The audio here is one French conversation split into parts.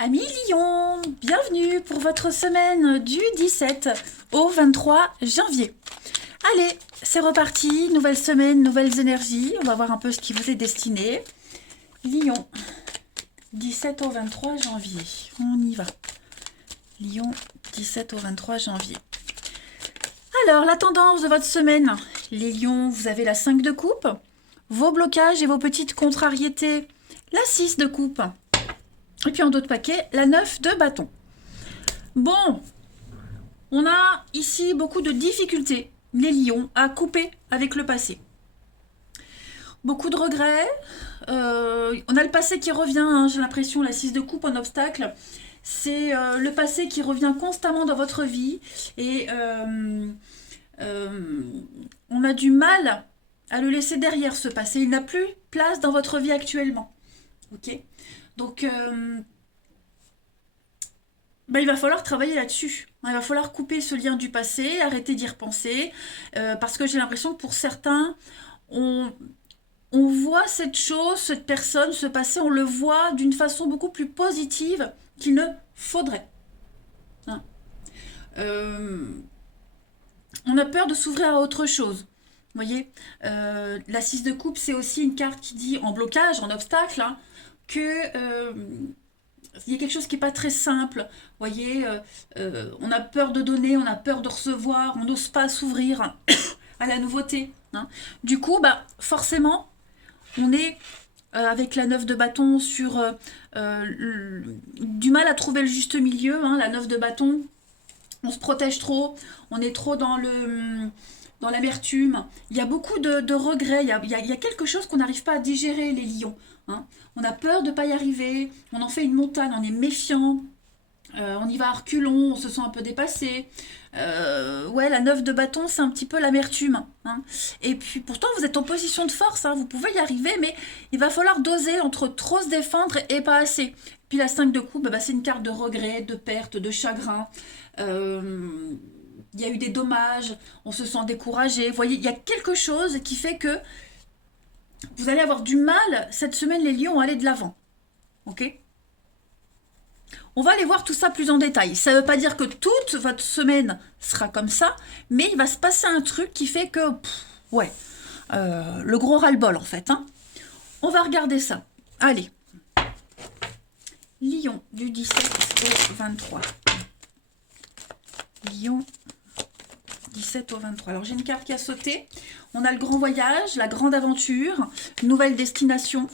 Amis Lion, bienvenue pour votre semaine du 17 au 23 janvier. Allez, c'est reparti, nouvelle semaine, nouvelles énergies. On va voir un peu ce qui vous est destiné. Lion, 17 au 23 janvier. On y va. Lion, 17 au 23 janvier. Alors, la tendance de votre semaine. Les lions, vous avez la 5 de coupe. Vos blocages et vos petites contrariétés. La 6 de coupe. Et puis en d'autres paquets, la 9 de bâton. Bon, on a ici beaucoup de difficultés, les lions, à couper avec le passé. Beaucoup de regrets. On a le passé qui revient, hein, j'ai l'impression, la 6 de coupe en obstacle. C'est le passé qui revient constamment dans votre vie. Et on a du mal à le laisser derrière, ce passé. Il n'a plus place dans votre vie actuellement. Ok ? Donc, il va falloir travailler là-dessus. Il va falloir couper ce lien du passé, arrêter d'y repenser, parce que j'ai l'impression que pour certains, on, on voit cette chose, cette personne, ce passé, on le voit d'une façon beaucoup plus positive qu'il ne faudrait. Hein. Euh, on a peur de s'ouvrir à autre chose. Vous voyez, la 6 de coupe, c'est aussi une carte qui dit en blocage, en obstacle, hein, que il y a quelque chose qui n'est pas très simple. Vous voyez, on a peur de donner, on a peur de recevoir, on n'ose pas s'ouvrir à la nouveauté. Hein. Du coup, forcément, on est avec la 9 de bâton sur du mal à trouver le juste milieu. Hein, la 9 de bâton, on se protège trop, on est trop dans l'amertume. Il y a beaucoup de regrets, il y a quelque chose qu'on n'arrive pas à digérer, les lions. Hein. On a peur de ne pas y arriver, on en fait une montagne, on est méfiant, on y va à reculons, on se sent un peu dépassé. Ouais, la 9 de bâton, c'est un petit peu l'amertume. Hein. Et puis pourtant, vous êtes en position de force, hein, vous pouvez y arriver, mais il va falloir doser entre trop se défendre et pas assez. Puis la 5 de coupe, c'est une carte de regret, de perte, de chagrin. Il y a eu des dommages, on se sent découragé. Vous voyez, il y a quelque chose qui fait que vous allez avoir du mal cette semaine, les lions, à aller de l'avant. Ok ? On va aller voir tout ça plus en détail. Ça ne veut pas dire que toute votre semaine sera comme ça, mais il va se passer un truc qui fait que, ouais, le gros ras-le-bol en fait. Hein. On va regarder ça. Allez. Lion du 17 au 23. Lion 17 au 23. Alors j'ai une carte qui a sauté. On a le grand voyage, la grande aventure, nouvelle destination,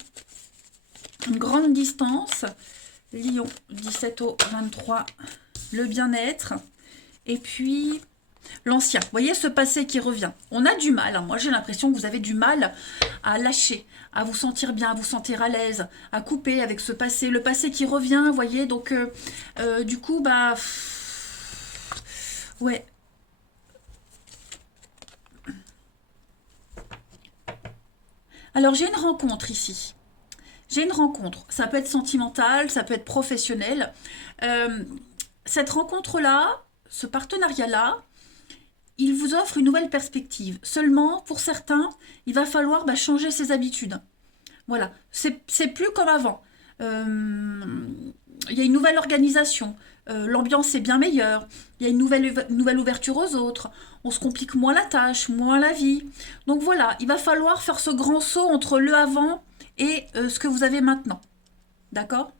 une grande distance. Lion 17 au 23, le bien-être. Et puis l'ancien. Vous voyez ce passé qui revient. On a du mal. Hein. Moi j'ai l'impression que vous avez du mal à lâcher, à vous sentir bien, à vous sentir à l'aise, à couper avec ce passé. Le passé qui revient, vous voyez. Donc du coup, ouais. Alors j'ai une rencontre ici. J'ai une rencontre. Ça peut être sentimental, ça peut être professionnel. Euh, Cette rencontre-là, ce partenariat-là, il vous offre une nouvelle perspective. Seulement, pour certains, il va falloir changer ses habitudes. Voilà, c'est plus comme avant. Il y a une nouvelle organisation. L'ambiance est bien meilleure. Il y a une nouvelle ouverture aux autres. On se complique moins la tâche, moins la vie. Donc voilà, il va falloir faire ce grand saut entre le avant et ce que vous avez maintenant. D'accord?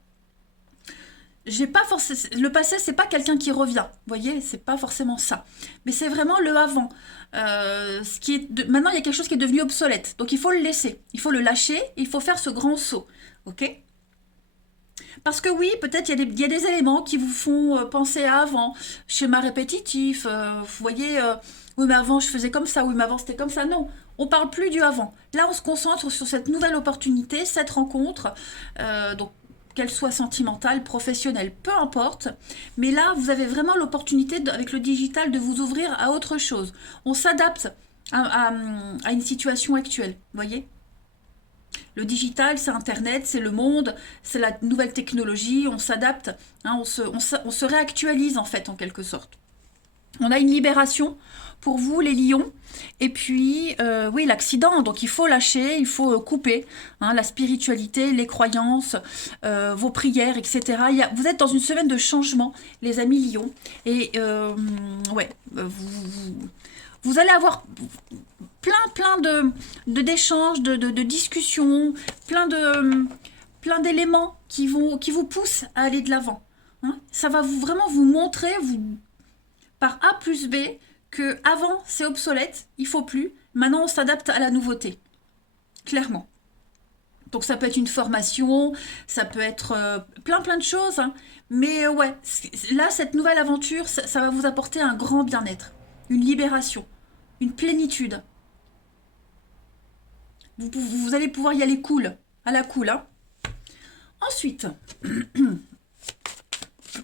J'ai pas forcément le passé, c'est pas quelqu'un qui revient. Vous voyez, c'est pas forcément ça. Mais c'est vraiment le avant. Ce qui est maintenant, il y a quelque chose qui est devenu obsolète. Donc il faut le laisser, il faut le lâcher, il faut faire ce grand saut. Ok? Parce que oui, peut-être il y a des éléments qui vous font penser à avant, schéma répétitif. Vous voyez, oui mais avant je faisais comme ça, oui mais avant c'était comme ça. Non, on parle plus du avant. Là, on se concentre sur cette nouvelle opportunité, cette rencontre. Donc qu'elle soit sentimentale, professionnelle, peu importe. Mais là, vous avez vraiment l'opportunité, avec le digital, de vous ouvrir à autre chose. On s'adapte à une situation actuelle, vous voyez. Le digital, c'est Internet, c'est le monde, c'est la nouvelle technologie, on s'adapte, hein, on se réactualise en fait, en quelque sorte. On a une libération pour vous, les lions. Et puis, oui, l'accident. Donc, il faut lâcher, il faut couper hein, la spiritualité, les croyances, vos prières, etc. Vous êtes dans une semaine de changement, les amis lions. Et, ouais, vous allez avoir plein d'échanges, de discussions, plein d'éléments qui vous poussent à aller de l'avant. Hein. Ça va vraiment vous montrer, par A plus B, que avant c'est obsolète, il faut plus. Maintenant on s'adapte à la nouveauté, clairement. Donc ça peut être une formation, ça peut être plein de choses. Hein. Mais ouais, là cette nouvelle aventure, ça va vous apporter un grand bien-être, une libération, une plénitude. Vous allez pouvoir y aller cool, à la cool. Hein. Ensuite,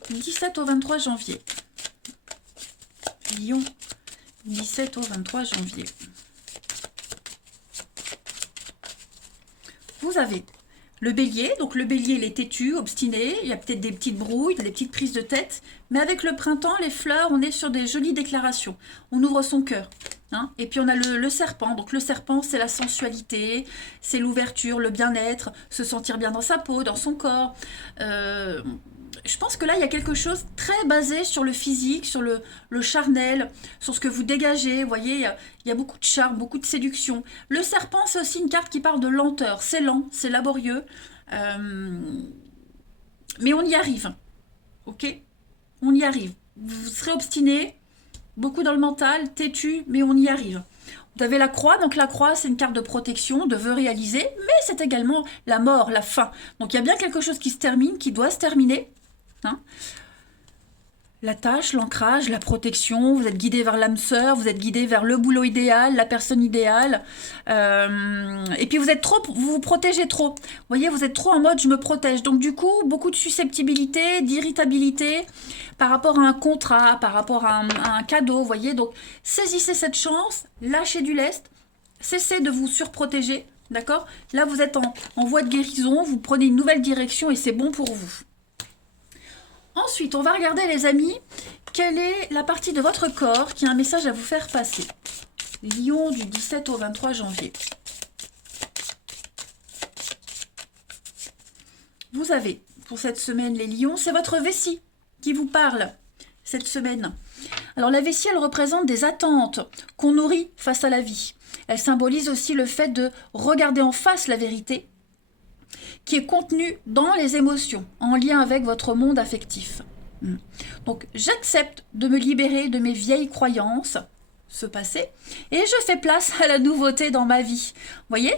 17 au 23 janvier. Lion, 17 au 23 janvier. Vous avez le bélier. Donc le bélier, il est têtu, obstiné. Il y a peut-être des petites brouilles, des petites prises de tête. Mais avec le printemps, les fleurs, on est sur des jolies déclarations. On ouvre son cœur. Hein. Et puis on a le serpent. Donc le serpent, c'est la sensualité, c'est l'ouverture, le bien-être, se sentir bien dans sa peau, dans son corps. Je pense que là, il y a quelque chose très basé sur le physique, sur le charnel, sur ce que vous dégagez. Vous voyez, il y a beaucoup de charme, beaucoup de séduction. Le serpent, c'est aussi une carte qui parle de lenteur. C'est lent, c'est laborieux. Mais on y arrive. Ok? On y arrive. Vous serez obstiné, beaucoup dans le mental, têtu, mais on y arrive. Vous avez la croix, donc la croix c'est une carte de protection, de vœux réalisés, mais c'est également la mort, la fin. Donc il y a bien quelque chose qui se termine, qui doit se terminer. Hein. La tâche, l'ancrage, la protection, vous êtes guidé vers l'âme sœur, vous êtes guidé vers le boulot idéal, la personne idéale. Et puis vous vous protégez trop. Vous voyez, vous êtes trop en mode je me protège. Donc du coup, beaucoup de susceptibilité, d'irritabilité par rapport à un contrat, par rapport à un cadeau. Vous voyez, donc saisissez cette chance, lâchez du lest, cessez de vous surprotéger. D'accord? Là, vous êtes en voie de guérison, vous prenez une nouvelle direction et c'est bon pour vous. Ensuite, on va regarder les amis, quelle est la partie de votre corps qui a un message à vous faire passer. Lion du 17 au 23 janvier. Vous avez, pour cette semaine, les lions, c'est votre vessie qui vous parle cette semaine. Alors la vessie, elle représente des attentes qu'on nourrit face à la vie. Elle symbolise aussi le fait de regarder en face la vérité qui est contenu dans les émotions, en lien avec votre monde affectif. Donc, j'accepte de me libérer de mes vieilles croyances, ce passé, et je fais place à la nouveauté dans ma vie. Vous voyez,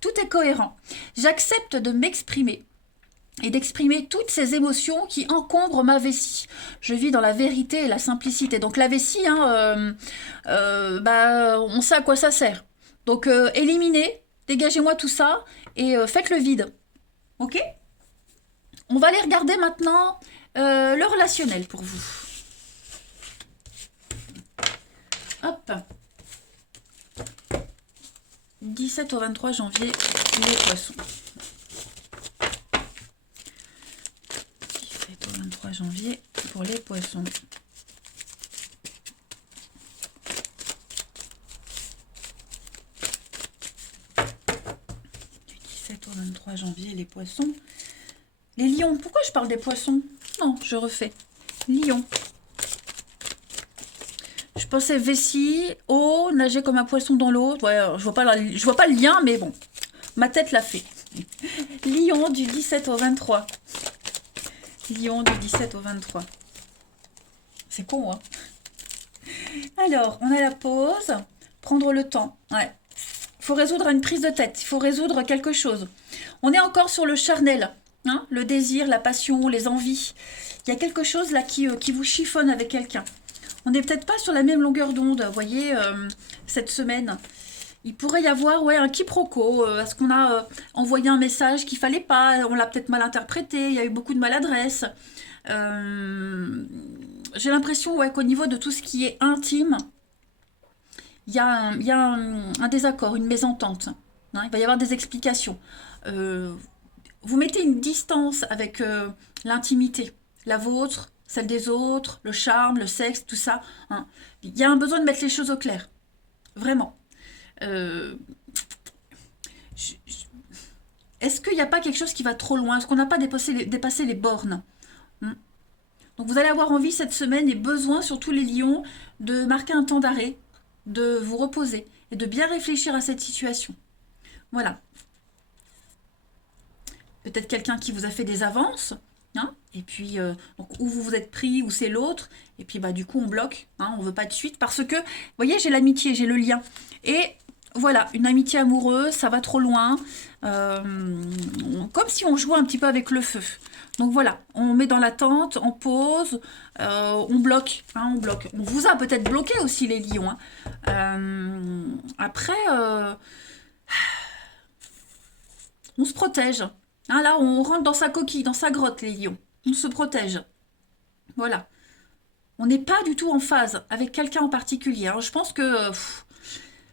tout est cohérent. J'accepte de m'exprimer et d'exprimer toutes ces émotions qui encombrent ma vessie. Je vis dans la vérité et la simplicité. Donc, la vessie, on sait à quoi ça sert. Donc, éliminez, dégagez-moi tout ça et faites le vide. Ok? On va aller regarder maintenant le relationnel pour vous. Hop. 17 au 23 janvier, les poissons. 17 au 23 janvier pour les poissons. Du 17 au 23 janvier, les poissons. Les lions, pourquoi je parle des poissons? Non, je refais. Lion. Je pensais vessie, eau, nager comme un poisson dans l'eau. Ouais, je vois pas le lien, mais bon, ma tête l'a fait. Lion du 17 au 23. Lion du 17 au 23. C'est con, hein? Alors, on a la pause. Prendre le temps. Ouais. Il faut résoudre une prise de tête. Il faut résoudre quelque chose. On est encore sur le charnel. Hein, le désir, la passion, les envies. Il y a quelque chose là qui vous chiffonne avec quelqu'un. On n'est peut-être pas sur la même longueur d'onde, vous voyez, cette semaine. Il pourrait y avoir un quiproquo. Est-ce qu'on a envoyé un message qu'il fallait pas? On l'a peut-être mal interprété. Il y a eu beaucoup de maladresse. J'ai l'impression qu'au niveau de tout ce qui est intime, il y a un désaccord, une mésentente. Hein, il va y avoir des explications. Vous mettez une distance avec l'intimité. la vôtre, celle des autres, le charme, le sexe, tout ça. Hein. Il y a un besoin de mettre les choses au clair. Vraiment. Euh, je- je- Est-ce qu'il n'y a pas quelque chose qui va trop loin? Est-ce qu'on n'a pas dépassé les bornes? Hmm. Donc vous allez avoir envie cette semaine et besoin, surtout les lions, de marquer un temps d'arrêt, de vous reposer et de bien réfléchir à cette situation. Voilà. Peut-être quelqu'un qui vous a fait des avances, hein, et puis donc, où vous vous êtes pris, ou c'est l'autre, et puis bah du coup on bloque, hein, on veut pas de suite, parce que, vous voyez, j'ai l'amitié, j'ai le lien. Et voilà, une amitié amoureuse, ça va trop loin, euh, comme si on jouait un petit peu avec le feu. Donc voilà, on met dans l'attente, on pose, on bloque, hein, on bloque. On vous a peut-être bloqué aussi les lions. Hein. Après, on se protège. Hein, là, on rentre dans sa coquille, dans sa grotte, les lions. On se protège. Voilà. On n'est pas du tout en phase avec quelqu'un en particulier. Hein. Je pense que...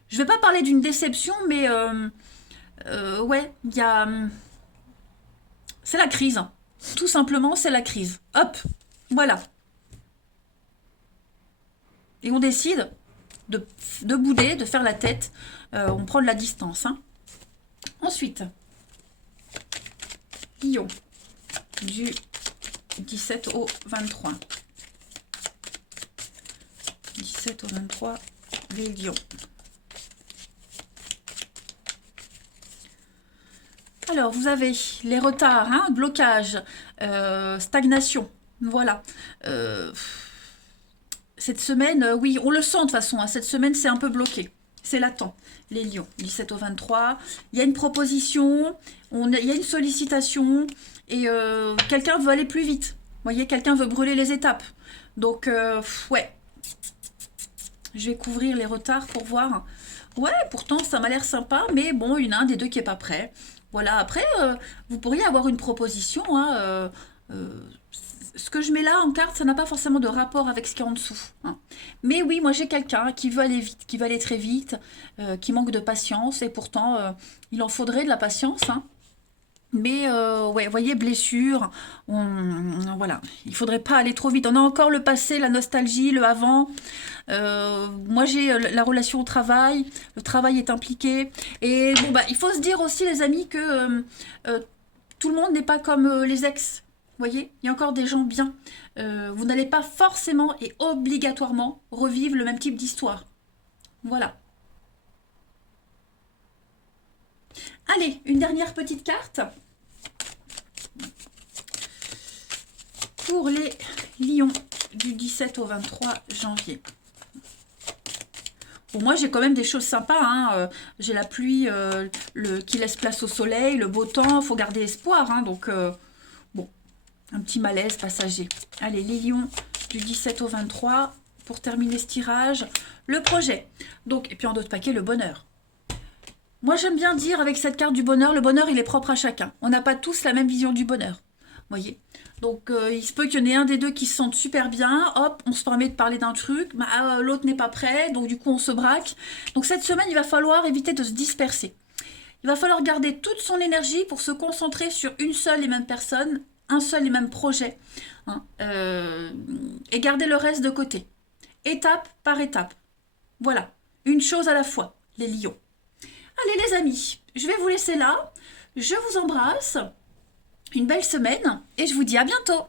je vais pas parler d'une déception, mais... ouais, il y a... c'est la crise. Tout simplement, c'est la crise. Hop, voilà. Et on décide de bouder, de faire la tête. On prend de la distance. Hein. Ensuite, lion, du 17 au 23. 17 au 23, les lions. Alors, vous avez les retards, hein, blocage, stagnation. Voilà. Cette semaine, oui, on le sent de toute façon. Hein, cette semaine, c'est un peu bloqué. C'est latent. Les lions, 17 au 23. Il y a une proposition, il y a une sollicitation et quelqu'un veut aller plus vite. Vous voyez, quelqu'un veut brûler les étapes. Donc, ouais, je vais couvrir les retards pour voir. Ouais, pourtant, ça m'a l'air sympa, mais bon, il y en a un des deux qui est pas prêt. Voilà, après, vous pourriez avoir une proposition. Hein, ce que je mets là en carte, ça n'a pas forcément de rapport avec ce qui est en dessous. Hein. Mais oui, moi j'ai quelqu'un qui veut aller vite, qui veut aller très vite, qui manque de patience, et pourtant, il en faudrait de la patience. Hein. Mais ouais, vous voyez, blessure, voilà, il faudrait pas aller trop vite. On a encore le passé, la nostalgie, le avant. Moi, j'ai la relation au travail. Le travail est impliqué. Et bon, bah, il faut se dire aussi, les amis, que tout le monde n'est pas comme les ex. Vous voyez, il y a encore des gens bien. Vous n'allez pas forcément et obligatoirement revivre le même type d'histoire. Voilà. Allez, une dernière petite carte. Pour les lions du 17 au 23 janvier. Bon, moi, j'ai quand même des choses sympas. Hein. J'ai la pluie qui laisse place au soleil, le beau temps. Il faut garder espoir. Hein. Donc, bon, un petit malaise passager. Allez, les lions du 17 au 23 pour terminer ce tirage. Le projet. Donc, et puis en d'autres paquets, le bonheur. Moi, j'aime bien dire avec cette carte du bonheur, le bonheur, il est propre à chacun. On n'a pas tous la même vision du bonheur. Voyez. Donc, il se peut qu'il y en ait un des deux qui se sente super bien. Hop, on se permet de parler d'un truc. Bah, l'autre n'est pas prêt. Donc, du coup, on se braque. Donc, cette semaine, il va falloir éviter de se disperser. Il va falloir garder toute son énergie pour se concentrer sur une seule et même personne, un seul et même projet. Hein, et garder le reste de côté. Étape par étape. Voilà. Une chose à la fois, les lions. Allez, les amis, je vais vous laisser là. Je vous embrasse. Une belle semaine et je vous dis à bientôt.